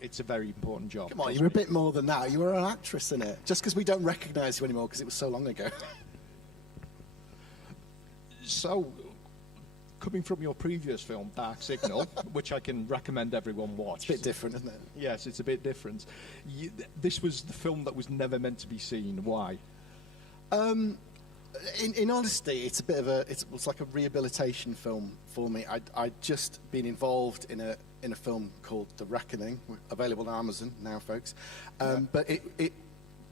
it's a very important job. Come on, you were a bit more than that. You were an actress in it. Just because we don't recognise you anymore because it was so long ago. So, coming from your previous film, Dark Signal, which I can recommend everyone watch. It's a bit different, isn't it? Yes, it's a bit different. This was the film that was never meant to be seen. Why? In honesty, it's a bit of it was like a rehabilitation film for me. I'd just been involved in a film called The Reckoning, available on Amazon now, folks. But it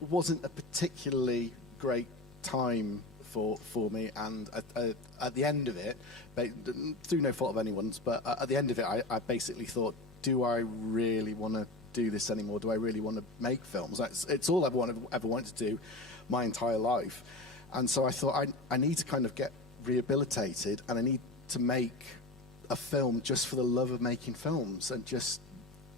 wasn't a particularly great time for me, and at the end of it, through no fault of anyone's, but at the end of it, I basically thought, do I really want to do this anymore? Do I really want to make films? It's all I've ever wanted to do my entire life. And so I thought, I need to kind of get rehabilitated, and I need to make a film just for the love of making films, and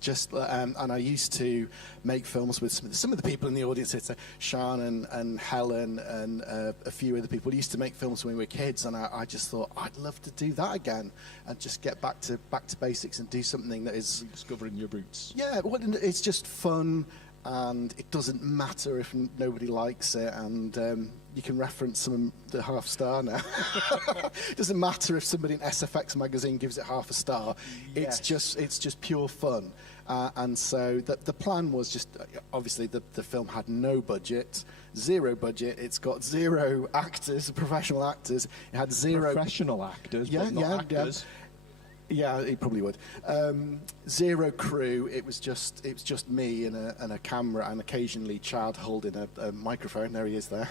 and I used to make films with some of the people in the audience. It's Sean and Helen and a few other people. We used to make films when we were kids, and I just thought I'd love to do that again and just get back to basics and do something that is Discovering your roots. Yeah, well, it's just fun, and it doesn't matter if nobody likes it, and you can reference some of the half star now. It doesn't matter if somebody in SFX magazine gives it half a star. Yes. It's just pure fun. And so the plan was just, obviously the film had no budget, zero budget. It's got zero actors, professional actors. It had zero professional actors, but not actors. Yeah, he probably would. Zero crew. It was just me and a camera, and occasionally Chad holding a microphone. There he is there.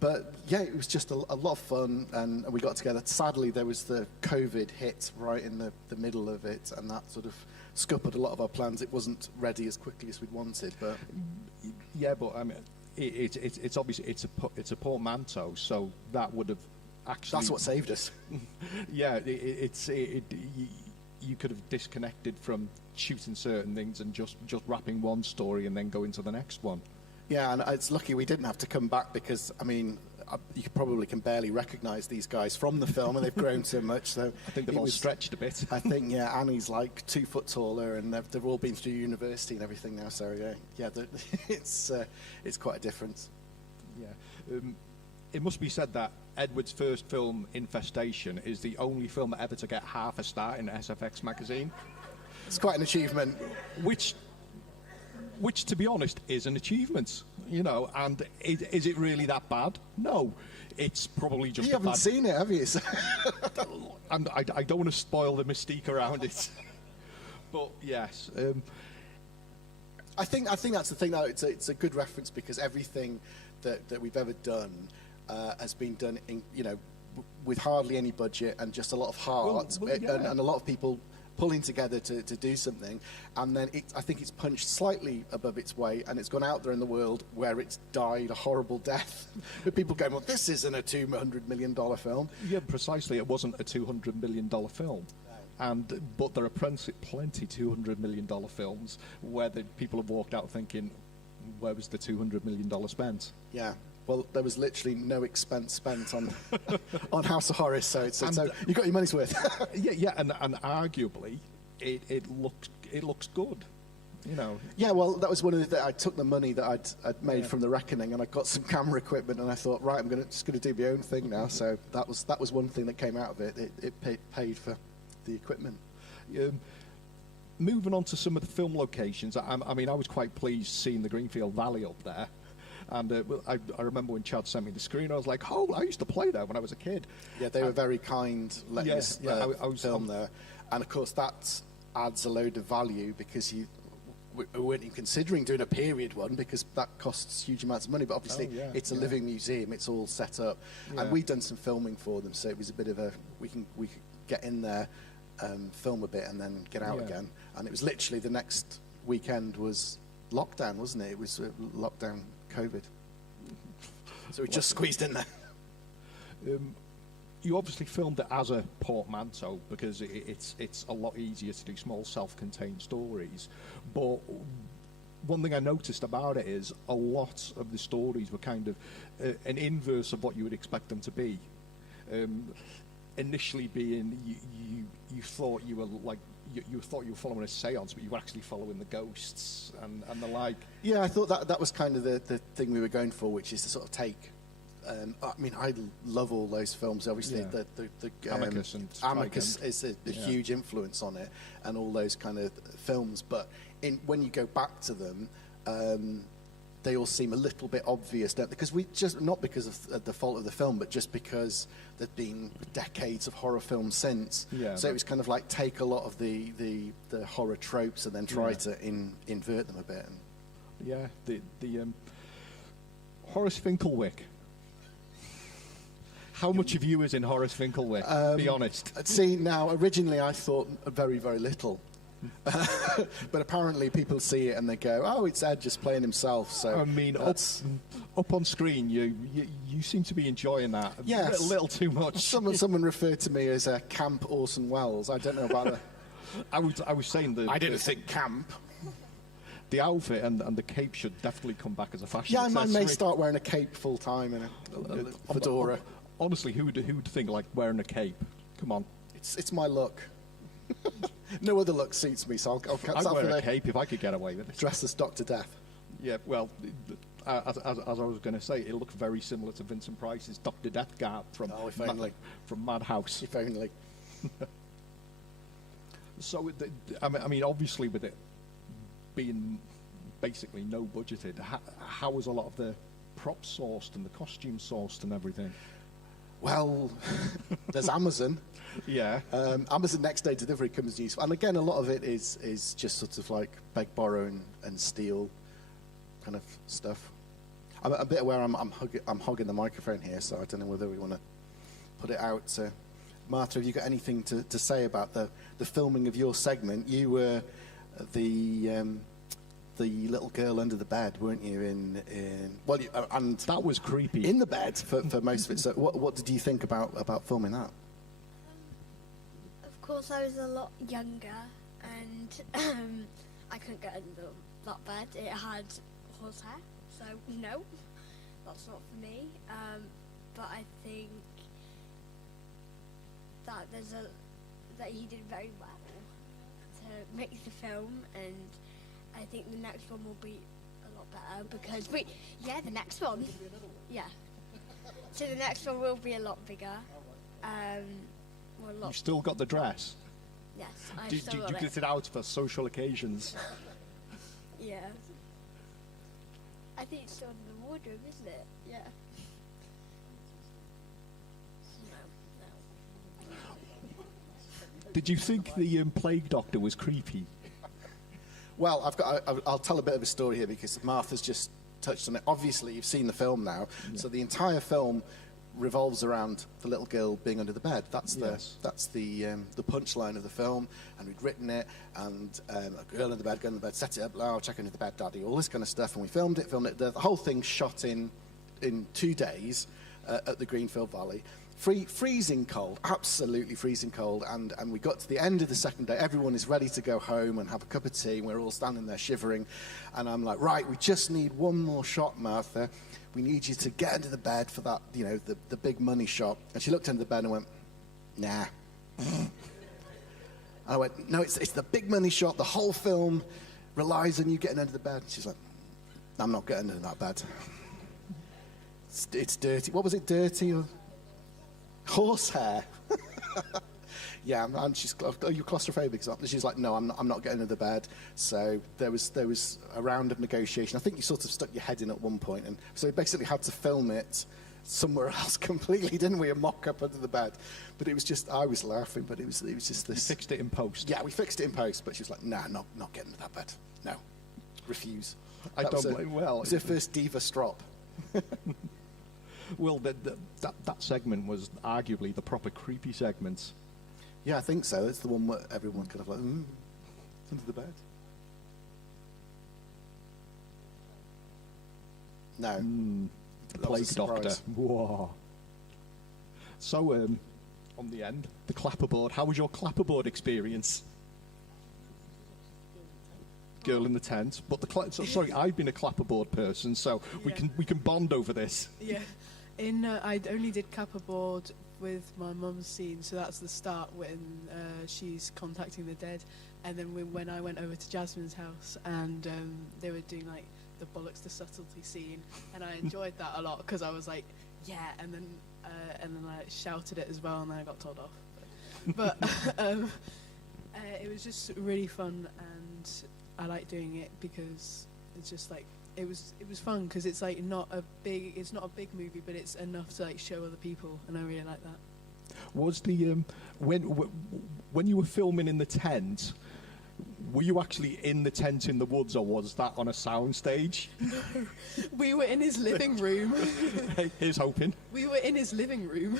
But yeah, it was just a lot of fun, and we got together. Sadly, there was the COVID hit right in the middle of it, and that sort of scuppered a lot of our plans. It wasn't ready as quickly as we'd wanted. But yeah, but I mean, it's obviously it's a portmanteau, so that would have. Actually, that's what saved us. Yeah, you could have disconnected from shooting certain things and just wrapping one story and then going to the next one. Yeah, and it's lucky we didn't have to come back, because I mean, you probably can barely recognise these guys from the film, and they've grown so much. So I think they've all stretched a bit. I think Annie's like 2 foot taller, and they've all been through university and everything now. So yeah, it's quite a difference. Yeah. It must be said that Edward's first film, Infestation, is the only film ever to get half a star in SFX magazine. It's quite an achievement. Which, to be honest, is an achievement, you know. And is it really that bad? No, it's probably just. You haven't seen it, have you? And I don't want to spoil the mystique around it. But yes, I think that's the thing. Though it's a good reference, because everything that we've ever done has been done in, with hardly any budget and just a lot of heart, and a lot of people pulling together to do something. And then I think it's punched slightly above its weight, and it's gone out there in the world where it's died a horrible death. With people going, well, this isn't a $200 million film. Yeah, precisely. It wasn't a $200 million film. But there are plenty $200 million films where the people have walked out thinking, where was the $200 million spent? Yeah. Well, there was literally no expense spent on on House of Horace, so you got your money's worth. yeah, and arguably, it looks good, you know. Yeah, well, that was one of the. I took the money that I'd made from The Reckoning, and I got some camera equipment, and I thought, right, I'm just going to do my own thing now. So that was one thing that came out of it. It paid for the equipment. Moving on to some of the film locations, I mean, I was quite pleased seeing the Greenfield Valley up there. And I remember when Chad sent me the screen, I was like, oh, I used to play there when I was a kid. Yeah, they were very kind letting us film there. And, of course, that adds a load of value, because we weren't even considering doing a period one, because that costs huge amounts of money. But obviously, it's a living museum. It's all set up. Yeah. And we'd done some filming for them, so it was a bit of we could get in there, film a bit, and then get out again. And it was literally the next weekend was lockdown, wasn't it? It was lockdown COVID. So we just squeezed in there. You obviously filmed it as a portmanteau, because it's a lot easier to do small self-contained stories. But one thing I noticed about it is a lot of the stories were kind of an inverse of what you would expect them to be. Initially being you thought you were like you thought you were following a seance, but you were actually following the ghosts and the like. Yeah, I thought that was kind of the thing we were going for, which is to sort of take. I mean, I love all those films. Obviously, Yeah. the Amicus and Amicus Strike is a huge influence on it, and all those kind of films. But when you go back to them, they all seem a little bit obvious, don't they? Because we just not because of the fault of the film, but just because there'd been decades of horror films since. Yeah, so it was kind of like take a lot of the horror tropes and then try to invert them a bit. Yeah, the Horace Finkelwick. How much of you is in Horace Finkelwick? Be honest. See, now, originally I thought very, very little. But apparently people see it and they go, oh, it's Ed just playing himself. So I mean, up on screen, you seem to be enjoying that yes. a little too much. Someone referred to me as Camp Orson Welles. I don't know about that. I was saying that... I didn't think camp. The outfit and the cape should definitely come back as a fashion Yeah, accessory. I may start wearing a cape full time and a fedora. Honestly, who would think like wearing a cape? Come on. It's my look. No other look suits me, so I'd wear a cape if I could get away with it. Dress as Dr. Death. Yeah, well, as I was going to say, it looked very similar to Vincent Price's Dr. Death garb from Madhouse. If only. So, I mean, obviously, with it being basically no budgeted, how was a lot of the props sourced and the costumes sourced and everything? Well, there's Amazon. Yeah. Amazon next day delivery comes useful. And again, a lot of it is just sort of like beg, borrow, and steal kind of stuff. I'm a bit aware I'm hogging the microphone here, so I don't know whether we want to put it out. Martha, have you got anything to say about the filming of your segment? You were the little girl under the bed, weren't you? And that was creepy. In the bed for most of it. So, what did you think about filming that? Of course, I was a lot younger, and I couldn't get under that bed. It had horse hair, so no, that's not for me. But I think that that he did very well to make the film, and I think the next one will be a lot better because the next one, yeah. So the next one will be a lot bigger. You still got the dress? Yes, Did you get it out for social occasions? Yeah. I think it's still in the wardrobe, isn't it? Yeah. No. Did you think the plague doctor was creepy? Well, I'll tell a bit of a story here because Martha's just touched on it. Obviously, you've seen the film now, so the entire film revolves around the little girl being under the bed. That's the punchline of the film, and we'd written it, and a girl in the bed, set it up, oh, check under the bed, daddy, all this kind of stuff, and we filmed it. The whole thing shot in 2 days at the Greenfield Valley. Freezing cold, absolutely freezing cold, and we got to the end of the second day. Everyone is ready to go home and have a cup of tea, and we're all standing there shivering, and I'm like, right, we just need one more shot, Martha. We need you to get under the bed for that, the big money shot. And she looked under the bed and went, nah. And I went, no, it's the big money shot. The whole film relies on you getting under the bed. She's like, I'm not getting under that bed. It's dirty. What was it, dirty? Or horsehair. Yeah, and she's, are you claustrophobic? She's like, no, I'm not getting under the bed. So there was a round of negotiation. I think you sort of stuck your head in at one point, and so we basically had to film it somewhere else completely, didn't we? A mock-up under the bed. But it was just, I was laughing, but it was just this. You fixed it in post. Yeah, we fixed it in post, but she was like, nah, not getting under that bed. No, refuse. I don't blame. Well, it was her first diva strop. Well, that segment was arguably the proper creepy segment. Yeah, I think so. It's the one where everyone kind of like, it's under the bed. No. The plague doctor. Whoa. So, on the end, the clapperboard. How was your clapperboard experience? Girl in the tent. But sorry, I've been a clapperboard person, so we can bond over this. Yeah. I only did clapperboard with my mum's scene, so that's the start when she's contacting the dead, and then when I went over to Jasmine's house and they were doing like the bollocks to subtlety scene, and I enjoyed that a lot because I was like, yeah, and then I shouted it as well, and then I got told off. But it was just really fun, and I like doing it because it's just like it was fun because it's like not a big movie, but it's enough to like show other people, and I really like that. Was the when you were filming in the tent, were you actually in the tent in the woods, or was that on a sound stage? No, we were in his living room. Hey, here's hoping. We were in his living room.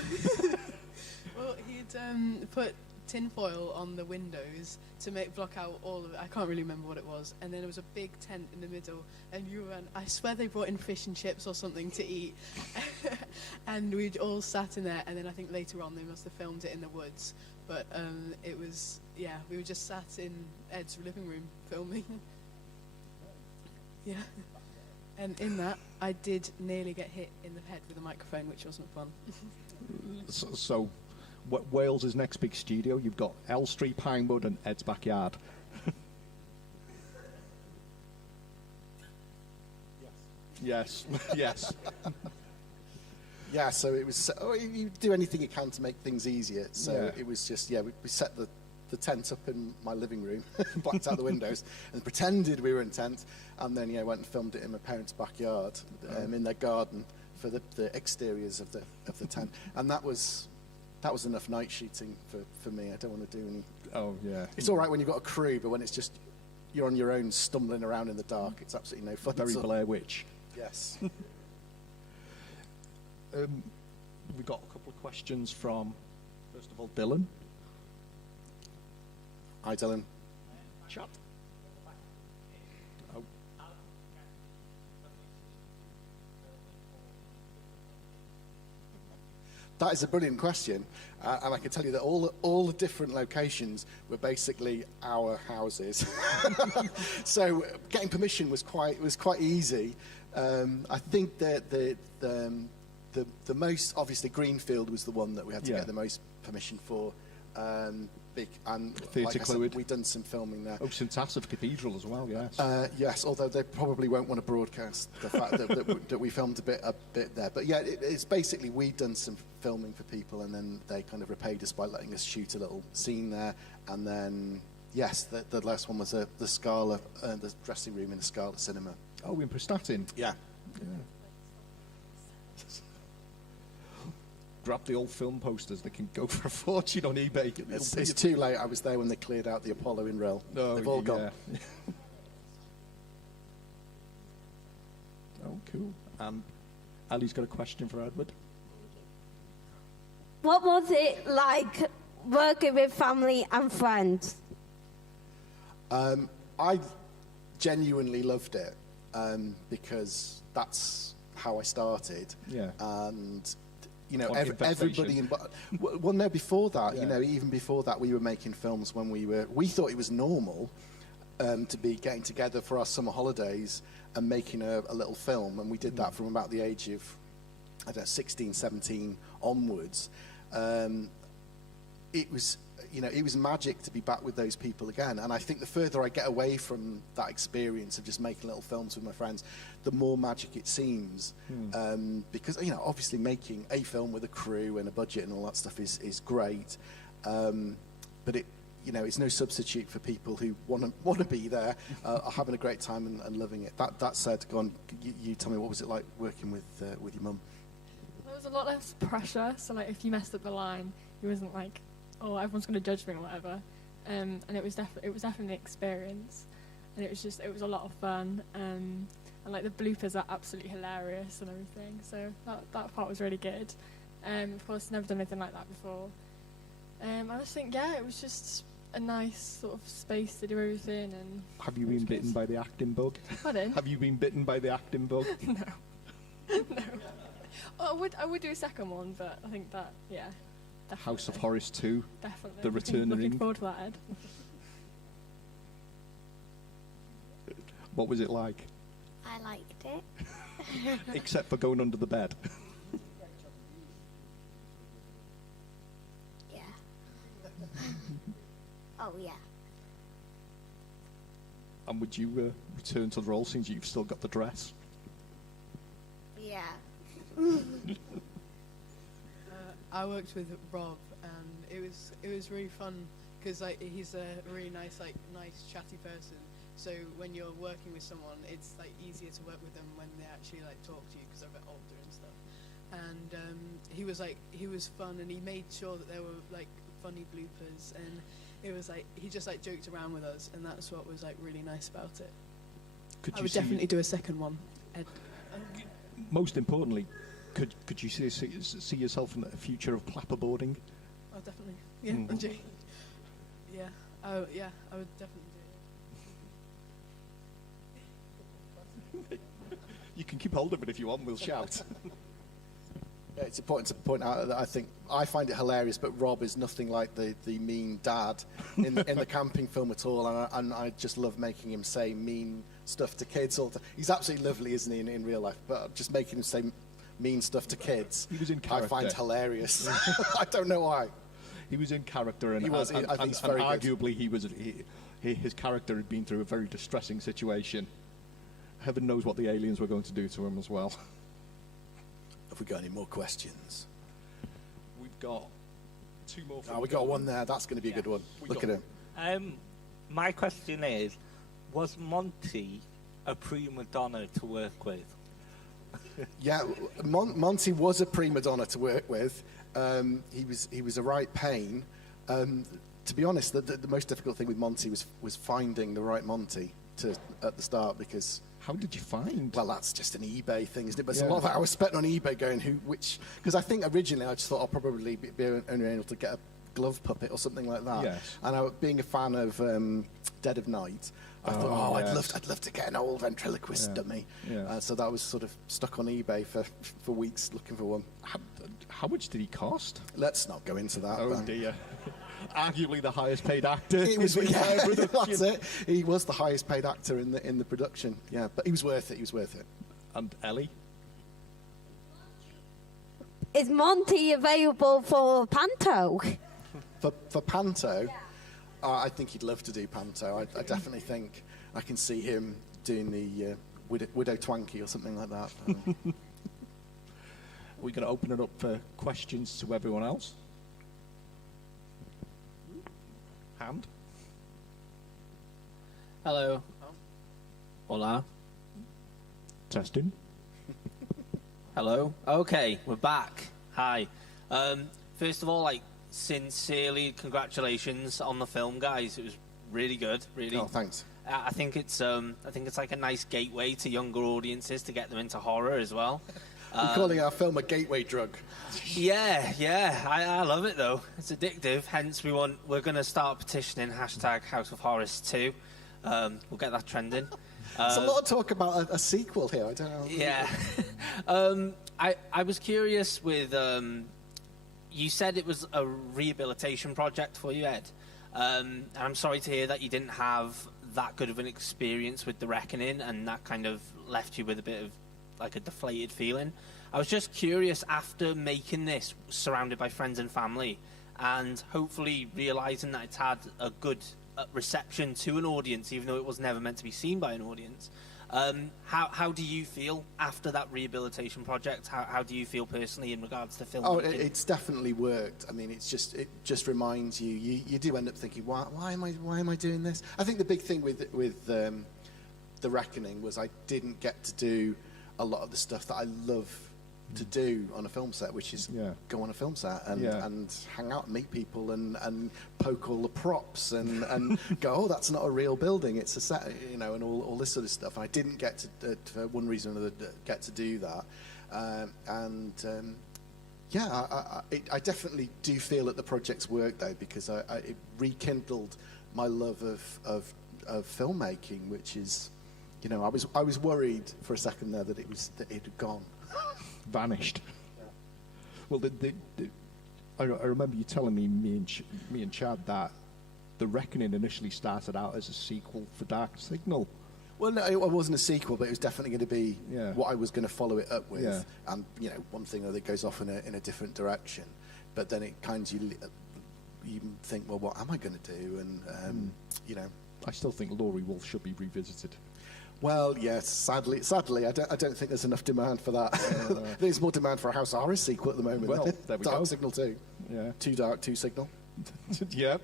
Well, he'd put tinfoil on the windows to block out all of it. I can't really remember what it was. And then there was a big tent in the middle, and I swear they brought in fish and chips or something to eat. And we'd all sat in there, and then I think later on they must have filmed it in the woods. But it was, yeah, we were just sat in Ed's living room filming. Yeah. And in that, I did nearly get hit in the head with a microphone, which wasn't fun. So Wales' next big studio, you've got Elstree, Pinewood and Ed's backyard. Yes. Yes. Yeah, so it was. You do anything you can to make things easier. So Yeah. it was just, we set the tent up in my living room, blacked out the windows, and pretended we were in tent, and then went and filmed it in my parents' backyard, in their garden, for the exteriors of the tent, and that was enough night shooting for me. I don't want to do any. Oh yeah. It's all right when you've got a crew, but when it's just you're on your own, stumbling around in the dark, it's absolutely no fun. Very Blair Witch. Yes. We got a couple of questions from, first of all, Dylan. Hi, Dylan. Chat. Oh. That is a brilliant question, and I can tell you that all the different locations were basically our houses. So getting permission was quite easy. I think that the most obviously Greenfield was the one that we had to get the most permission for. Big and Theatre like I said, Clwyd. we've done some filming there. Oh, St Asaph Cathedral as well, yes. Yes, although they probably won't want to broadcast the fact that we filmed a bit there. But yeah, it's basically we've done some filming for people, and then they kind of repaid us by letting us shoot a little scene there. And then yes, the last one was the Scala, the dressing room in the Scala cinema. Oh, in Prestatyn. Yeah. Grab the old film posters. They can go for a fortune on eBay. It's too late. I was there when they cleared out the Apollo in Rel. No, They've all gone. Oh, cool. Ali's got a question for Edward. What was it like working with family and friends? I genuinely loved it because that's how I started. Yeah. And On everybody. Well, no, before that, Yeah. even before that, we were making films when we thought it was normal to be getting together for our summer holidays and making a little film, and we did that from about the age of, 16, 17 onwards. It was, it was magic to be back with those people again. And I think the further I get away from that experience of just making little films with my friends, the more magic it seems. Because, obviously making a film with a crew and a budget and all that stuff is great. But it's no substitute for people who want to be there, are having a great time and loving it. That said, go on, you tell me, what was it like working with your mum? There was a lot less pressure, so like if you messed up the line, it wasn't like, oh, everyone's going to judge me or whatever. And it was definitely an experience, and it was a lot of fun. And like the bloopers are absolutely hilarious and everything. So that part was really good. Of course, never done anything like that before. I just think it was just a nice sort of space to do everything. And Have you been bitten by the acting bug? Pardon? Have you been bitten by the acting bug? No. Oh, I would do a second one, but I think that definitely. House of Horace 2. Definitely. The Return Looking Ring. forward to that, Ed. What was it like? I liked it. Except for going under the bed. Oh, yeah. And would you return to the role since you've still got the dress? Yeah. I worked with Rob, and it was really fun because like he's a really nice chatty person. So when you're working with someone, it's like easier to work with them when they actually like talk to you because they're a bit older and stuff. And he was fun, and he made sure that there were like funny bloopers, and it was like he just like joked around with us, and that's what was like really nice about it. I would definitely do a second one, Ed. Most importantly, could you see yourself in the future of clapperboarding? Oh, definitely. Yeah, MJ. Yeah. Oh, yeah. I would definitely do it. You can keep hold of it if you want. We'll shout. Yeah, it's important to point out that I find it hilarious, but Rob is nothing like the mean dad in the camping film at all, and I just love making him say mean stuff to kids all the time. He's absolutely lovely, isn't he, in real life? But just making him say mean stuff to kids, he was in character. I find hilarious. I don't know why. He was in character, and, I think he's very good. Arguably his character had been through a very distressing situation. Heaven knows what the aliens were going to do to him as well. Have we got any more questions? We've got two more. We got one there. That's going to be a good one. Look at him. My question is, was Monty a prima donna to work with? Yeah, Monty was a prima donna to work with. He was a right pain. To be honest, the most difficult thing with Monty was finding the right Monty at the start, because. How did you find? Well, that's just an eBay thing, isn't it? But it's a lot of hours spent on eBay going which. Because I think originally I just thought I'll probably be only able to get a glove puppet or something like that. Yes. And being a fan of Dead of Night, I thought, I'd love to get an old ventriloquist dummy. Yeah. So that was sort of stuck on eBay for weeks looking for one. How much did he cost? Let's not go into that. Oh dear. Arguably the highest paid actor. That's it. He was the highest paid actor in the production. Yeah, but he was worth it. He was worth it. And Ellie? Is Monty available for Panto? For Panto, I think he'd love to do Panto. I definitely think I can see him doing the Widow Twanky or something like that. We're going to open it up for questions to everyone else. Hand. Hello. Hola. Testing. Hello. Okay, we're back. Hi. First of all, sincerely, congratulations on the film, guys. It was really good. Really. Oh, thanks. I think it's like a nice gateway to younger audiences to get them into horror as well. We're calling our film a gateway drug. Yeah. I love it though. It's addictive. Hence, we're going to start petitioning #House of Horace 2. We'll get that trending. There's a lot of talk about a sequel here. I don't know. Yeah. I was curious with. You said it was a rehabilitation project for you, Ed. And I'm sorry to hear that you didn't have that good of an experience with The Reckoning, and that kind of left you with a bit of like a deflated feeling. I was just curious, after making this, surrounded by friends and family, and hopefully realising that it's had a good reception to an audience, even though it was never meant to be seen by an audience. How do you feel after that rehabilitation project? How do you feel personally in regards to filmmaking? Oh, it's definitely worked. I mean, it just reminds you. You do end up thinking, why am I doing this? I think the big thing with The Reckoning was I didn't get to do a lot of the stuff that I love to do on a film set, which is go on a film set and hang out and meet people and poke all the props and go, oh, that's not a real building, it's a set, and all this sort of stuff. I didn't get to, for one reason or another, get to do that. I definitely do feel that the project's worked though, because it rekindled my love of filmmaking, which is, I was worried for a second there that it had gone. Vanished. Well, I remember you telling me and Chad that The Reckoning initially started out as a sequel for Dark Signal. Well, no, it wasn't a sequel, but it was definitely going to be what I was going to follow it up with. Yeah. And one thing or other goes off in a different direction, but then it kind of you think, well, what am I going to do? And you know, I still think Laurie Wolf should be revisited. well, yes, sadly, I don't think there's enough demand for that. There's more demand for a House of Horrors sequel at the moment. Well, there we Dark go. Signal 2. Yeah. Too Dark, Too Signal. Yeah.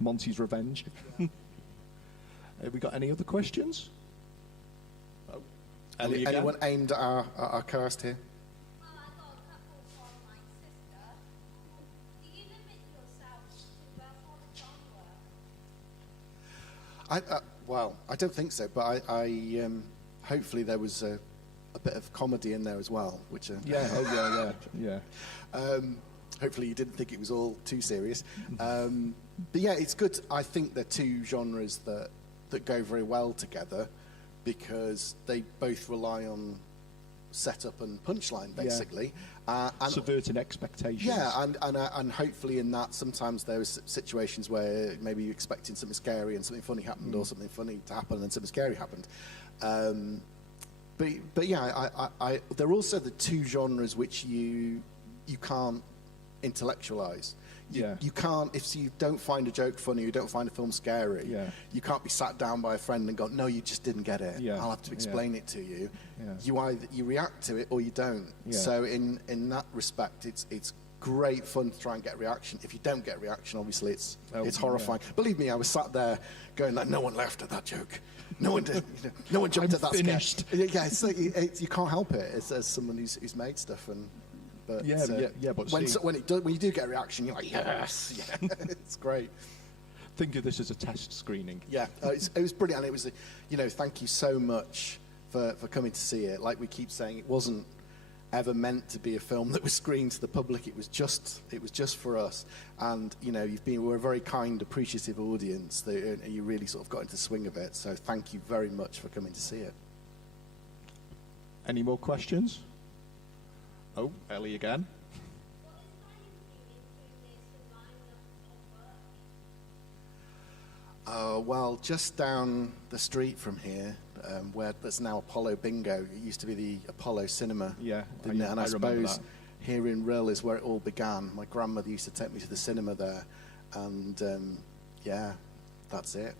Monty's Revenge. Have we got any other questions? Oh, Ellie again. Anyone aimed at our cast here? Well, I got a couple from my sister. Do you limit yourself to horror genre? Well, I don't think so, but I hopefully there was a bit of comedy in there as well, which Yeah. Oh, yeah. hopefully you didn't think it was all too serious. But yeah, it's good. I think they're two genres that go very well together because they both rely on setup and punchline, basically. And Subverting expectations. yeah, and hopefully in that sometimes there's situations where maybe you're expecting something scary and something funny happened, or something funny to happen and something scary happened. But yeah, they're also the two genres which you can't intellectualize. You can't, if you don't find a joke funny, you don't find a film scary, you can't be sat down by a friend and go, no, you just didn't get it. I'll have to explain it to you. You either you react to it or you don't. So in that respect, it's great fun to try and get a reaction. If you don't get a reaction, obviously it's horrifying. Believe me, I was sat there going like, no one laughed at that joke. No one did. No one jumped at that finished. Sketch. Yeah, it's like, you can't help it. It's as someone who's made stuff and. But but when you do get a reaction, you're like, yes, yeah, it's great. Think of this as a test screening. Yeah, it was brilliant, and it was, thank you so much for coming to see it. Like we keep saying, it wasn't ever meant to be a film that was screened to the public. It was just for us, and we're a very kind, appreciative audience. That you really sort of got into the swing of it. So thank you very much for coming to see it. Any more questions? Oh, Ellie again. What inspired you into this line of work? Well, just down the street from here, where there's now Apollo Bingo. It used to be the Apollo Cinema. Yeah, didn't it? And I remember suppose that. here in Rill is where it all began. My grandmother used to take me to the cinema there, and that's it.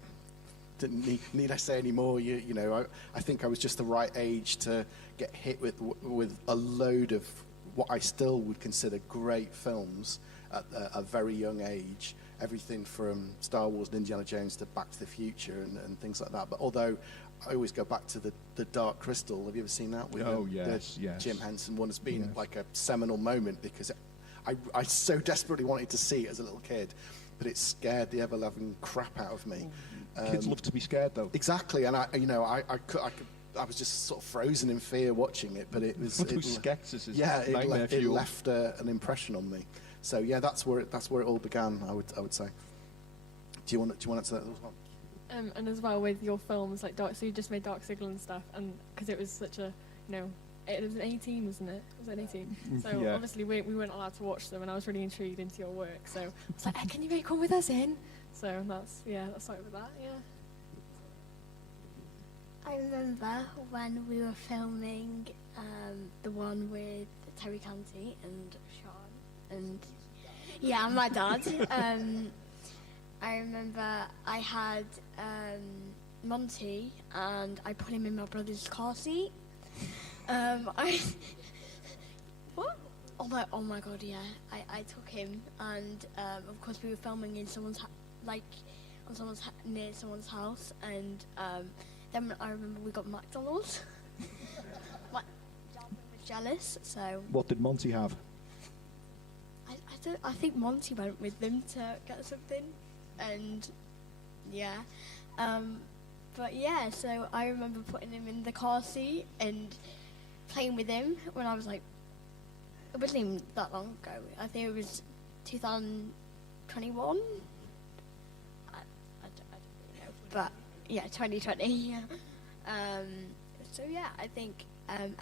Didn't need I say any more? I think I was just the right age to get hit with a load of what I still would consider great films at a very young age. Everything from Star Wars and Indiana Jones to Back to the Future and things like that. But although I always go back to the Dark Crystal. Have you ever seen that? With yes. Jim Henson one has been like a seminal moment because I so desperately wanted to see it as a little kid, but it scared the ever-loving crap out of me. Kids love to be scared, though. Exactly, and I was just sort of frozen in fear watching it, but it was skepticism. Yeah, it left an impression on me. So yeah, that's where it all began. I would say. Do you want to answer that as well? And as well with your films, like so you just made Dark Signal and stuff, and because it was such a, it was an 18, wasn't it? Was it an 18? So obviously we weren't allowed to watch them, and I was really intrigued into your work. So I was like, hey, can you make one with us in? So that's started with that. Yeah. I remember when we were filming the one with Terry Canty and Sean and my dad. I remember I had Monty and I put him in my brother's car seat. What? Oh my god, yeah. I took him and of course we were filming in near someone's house, and then I remember we got McDonald's. Jasmine was jealous, so. What did Monty have? I think Monty went with them to get something, and but yeah. So I remember putting him in the car seat and playing with him when I was like, it wasn't even that long ago. I think it was 2021. I don't really know, but yeah, 2020. So yeah, I think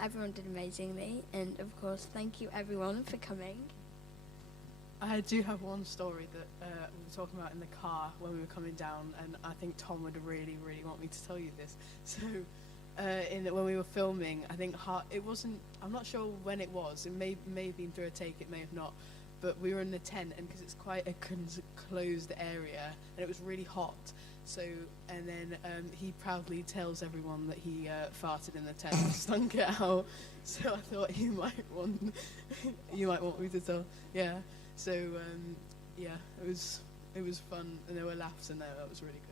everyone did amazingly, and of course, thank you everyone for coming. I do have one story that we were talking about in the car when we were coming down, and I think Tom would really, really want me to tell you this. So, when we were filming, I think it wasn't. I'm not sure when it was. It may have been through a take. It may have not. but we were in the tent, and because it's quite a closed area, and it was really hot. So, and then he proudly tells everyone that he farted in the tent and stunk it out. So I thought you might want me to tell. Yeah. So yeah, it was fun, and there were laughs in there. That was really good.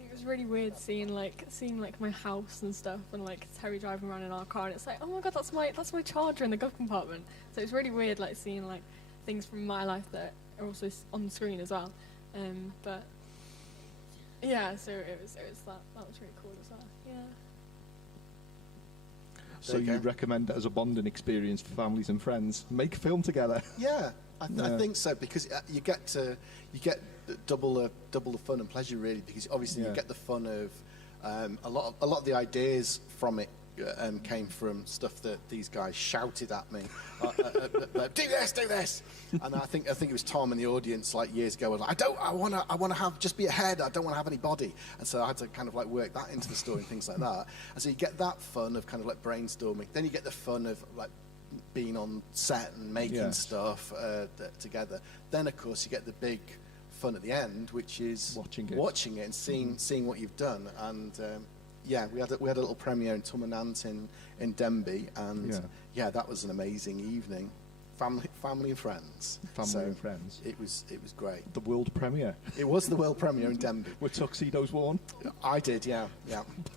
It was really weird seeing my house and stuff, and like Terry driving around in our car, and it's like, oh my god, that's my charger in the glove compartment. So it's really weird, like seeing like things from my life that are also on the screen as well. But yeah, so it was that was really cool as well. Yeah. So you'd recommend it as a bonding experience for families and friends? Make a film together. Yeah, I think so, because you get double the fun and pleasure, really, because obviously you get the fun of a lot of the ideas from it came from stuff that these guys shouted at me, do this, and I think it was Tom in the audience like years ago was like, I want to have just be a head, I don't want to have any body, and so I had to kind of like work that into the story and things like that, and so you get that fun of kind of like brainstorming, then you get the fun of like being on set and making stuff together, then of course you get the big fun at the end, which is watching it and seeing what you've done. And yeah, we had a little premiere in Tummanant in Denby, and yeah, that was an amazing evening. Family and friends. And friends. It was great. The world premiere. It was the world premiere in Denby. Were tuxedos worn? I did, yeah.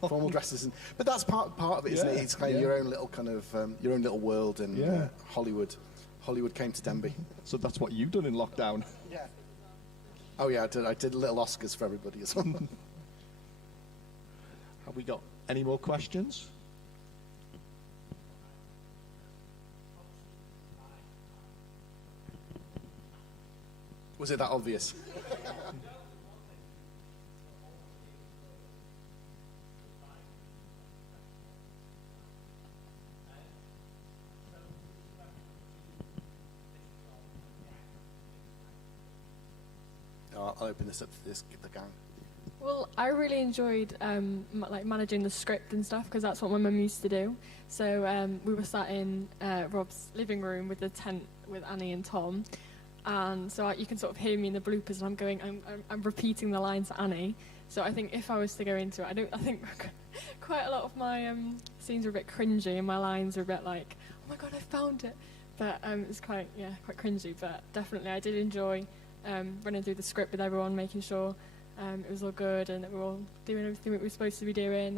Formal dresses, but that's part of it, isn't it? It's kind of your own little kind of your own little world, and Hollywood came to Denby. So that's what you've done in lockdown. Yeah. Oh yeah, I did little Oscars for everybody as well. Have we got any more questions? Was it that obvious? I'll open this up to the gang. Well, I really enjoyed like managing the script and stuff, because that's what my mum used to do. So we were sat in Rob's living room with the tent with Annie and Tom, and so you can sort of hear me in the bloopers, and I'm repeating the lines to Annie. So I think if I was to go into it, I think quite a lot of my scenes are a bit cringy, and my lines are a bit like, oh my god, I found it. But it's quite cringy. But definitely, I did enjoy running through the script with everyone, making sure it was all good and that we were all doing everything that we were supposed to be doing.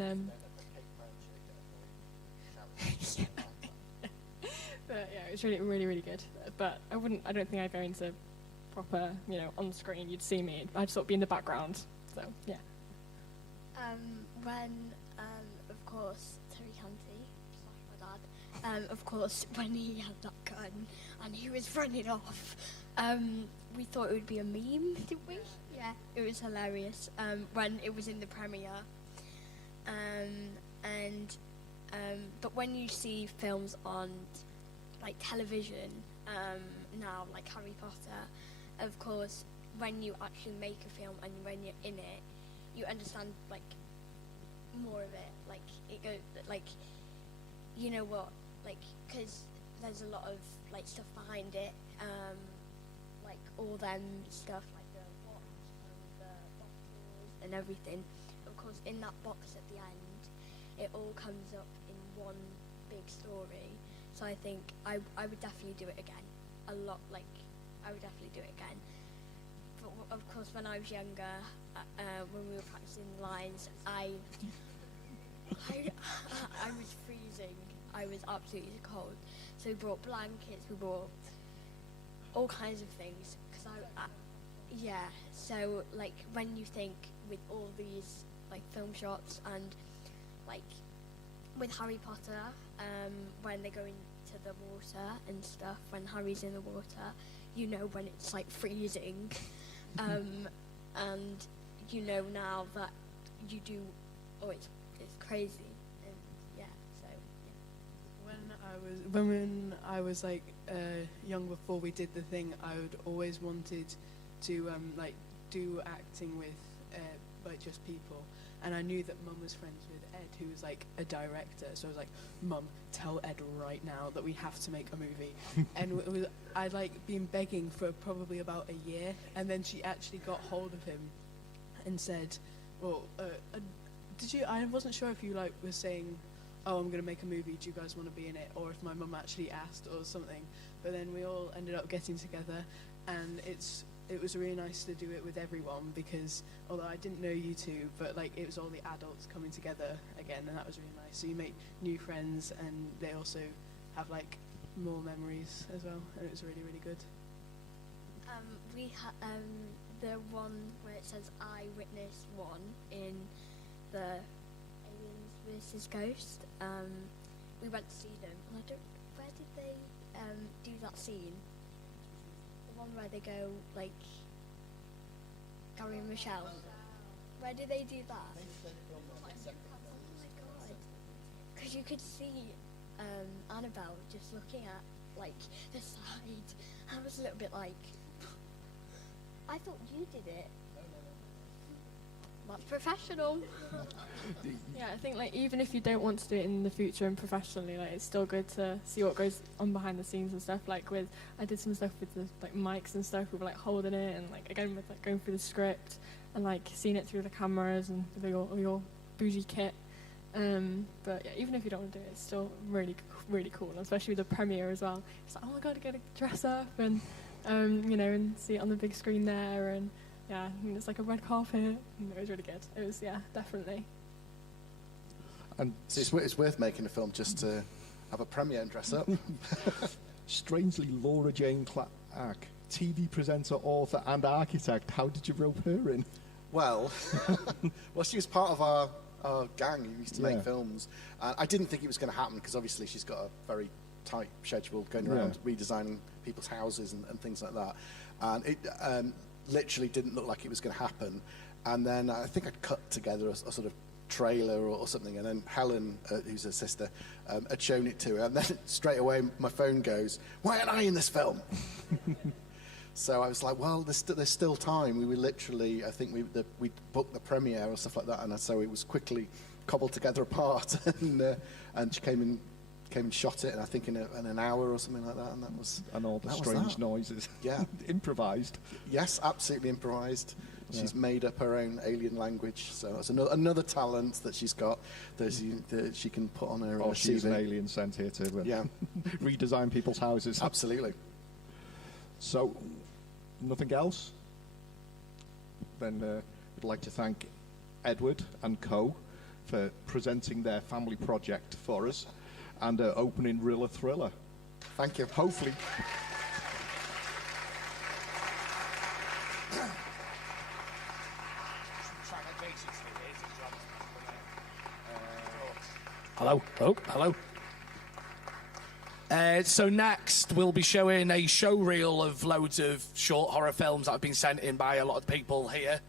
But yeah, it was really, really, really good. But I don't think I'd go into proper, on screen. You'd see me. I'd sort of be in the background. So yeah. When, of course, Terry Canty, my dad, of course, when he had that gun and he was running off, we thought it would be a meme, didn't we? Yeah, it was hilarious when it was in the premiere. But when you see films on like television now, like Harry Potter, of course, when you actually make a film and when you're in it, you understand like more of it. Like it goes like, you know what, like because there's a lot of like stuff behind it, like all them stuff like the watch and the bottles and everything. Of course, in that box at the end, it all comes up in one big story. So I think I would definitely do it again. A lot, like I would definitely do it again. But of course, when I was younger, when we were practicing the lines, I was freezing. I was absolutely cold. So we brought blankets. We brought all kinds of things. So like when you think with all these like film shots and like with Harry Potter, when they go into the water and stuff, when Harry's in the water, you know when it's like freezing, and you know now that you do. Oh, it's crazy, and yeah. So yeah. When I was like young, before we did the thing, I would always wanted to like do acting with like just people, and I knew that Mum was friends with Ed, who was like a director. So I was like, Mum, tell Ed right now that we have to make a movie. And I'd like been begging for probably about a year, and then she actually got hold of him and said, well, did you? I wasn't sure if you like were saying, oh, I'm going to make a movie, do you guys want to be in it? Or if my mum actually asked or something. But then we all ended up getting together, and it was really nice to do it with everyone, because although I didn't know you two, but like it was all the adults coming together again, and that was really nice. So you make new friends, and they also have like more memories as well, and it was really, really good. We the one where it says Eyewitness 1 in the Aliens vs. Ghost. We went to see them, and where did they do that scene? The one where they go like Gary and Michelle. Where did they do that? Oh my god! Because you could see Annabelle just looking at like the side. I was a little bit like, I thought you did it. That's professional. Yeah, I think like even if you don't want to do it in the future and professionally, like it's still good to see what goes on behind the scenes and stuff. Like I did some stuff with the like mics and stuff. We were like holding it, and like again with like going through the script and like seeing it through the cameras and with your bougie kit. But yeah, even if you don't want to do it, it's still really really cool, and especially with the premiere as well. It's like, oh my god, I get to dress up and and see it on the big screen there, and yeah, and it's like a red carpet, and it was really good. It was, yeah, definitely. And so it's worth making a film just to have a premiere and dress up. Strangely, Laura Jane Clark, TV presenter, author, and architect. How did you rope her in? Well, she was part of our gang who used to make films. I didn't think it was going to happen because obviously she's got a very tight schedule going around redesigning people's houses and things like that. And it literally didn't look like it was going to happen. And then I think I'd cut together a sort of trailer or something, and then Helen, who's her sister, had shown it to her, and then straight away my phone goes, why aren't I in this film? So I was like, well, there's still time. We were literally, I think we booked the premiere or stuff like that, and so it was quickly cobbled together a part, and she came and shot it, and I think in an hour or something like that, and that was... And all the strange noises. Yeah. Improvised. Yes, absolutely improvised. Yeah. She's made up her own alien language, so that's another talent that she's got that she can put on her CV. She's an alien sent here to redesign people's houses. Absolutely. So, nothing else? Then we'd like to thank Edward and Co. for presenting their family project for us and opening Rilla Thriller. Thank you. Hopefully... Hello. So next we'll be showing a show reel of loads of short horror films that have been sent in by a lot of people here.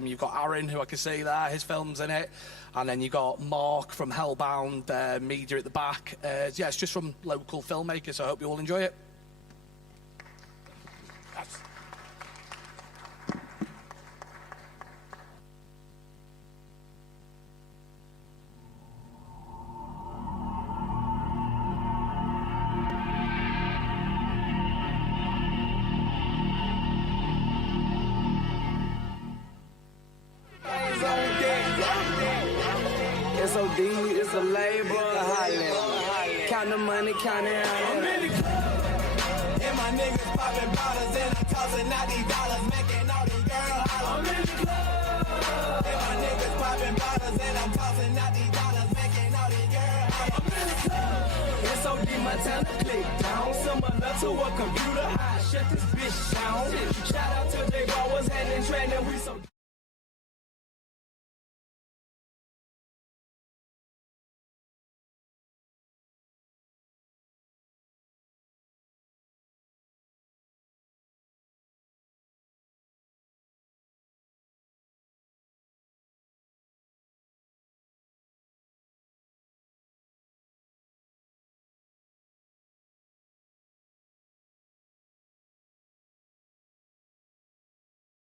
You've got Aaron, who I can see there, his film's in it. And then you've got Mark from Hellbound Media at the back. Yeah, it's just from local filmmakers, so I hope you all enjoy it. SOD, it's a label. Count the money, count it out. I'm in the club, and my niggas popping bottles, and I'm tossing out these dollars, making all these girls holler. I'm in the club, and my niggas popping bottles, and I'm tossing out these dollars, making all these girls holler. I'm in the club, SOD, my time to click down, similar to a computer. I shut this bitch down. Shout out to